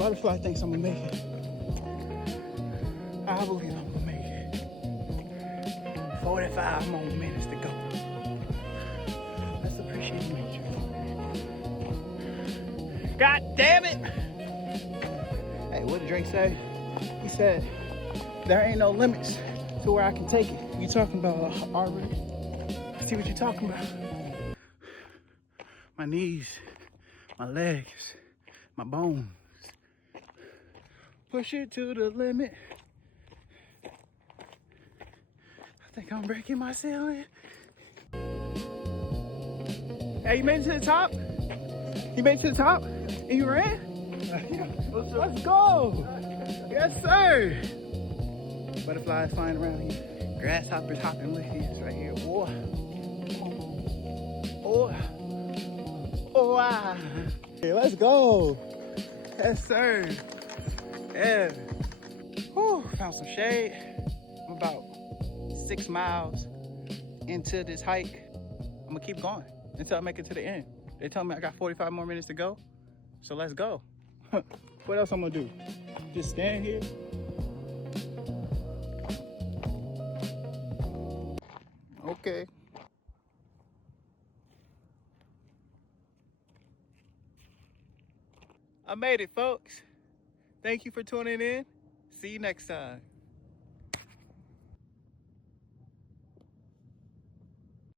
Butterfly thinks I'm gonna make it. I believe I'm gonna make it. 45 more minutes to go. Let's appreciate nature. God damn it! Hey, what did Drake say? He said, there ain't no limits to where I can take it. You talking about Arbor? See what you're talking about. My knees, my legs, my bones. Push it to the limit. I think I'm breaking my ceiling. Hey, you made it to the top? You made it to the top? And you ran? Let's go! Yes, sir! Butterflies flying around here. Grasshoppers hopping with you right here. Oh, oh, oh, ah. Hey, let's go! Yes, sir! Yeah. Whew, found some shade. I'm about 6 miles into this hike. I'm gonna keep going until I make it to the end. They tell me I got 45 more minutes to go, so let's go. What else I'm gonna do? Just stand here? Okay. I made it, folks. Thank you for tuning in. See you next time.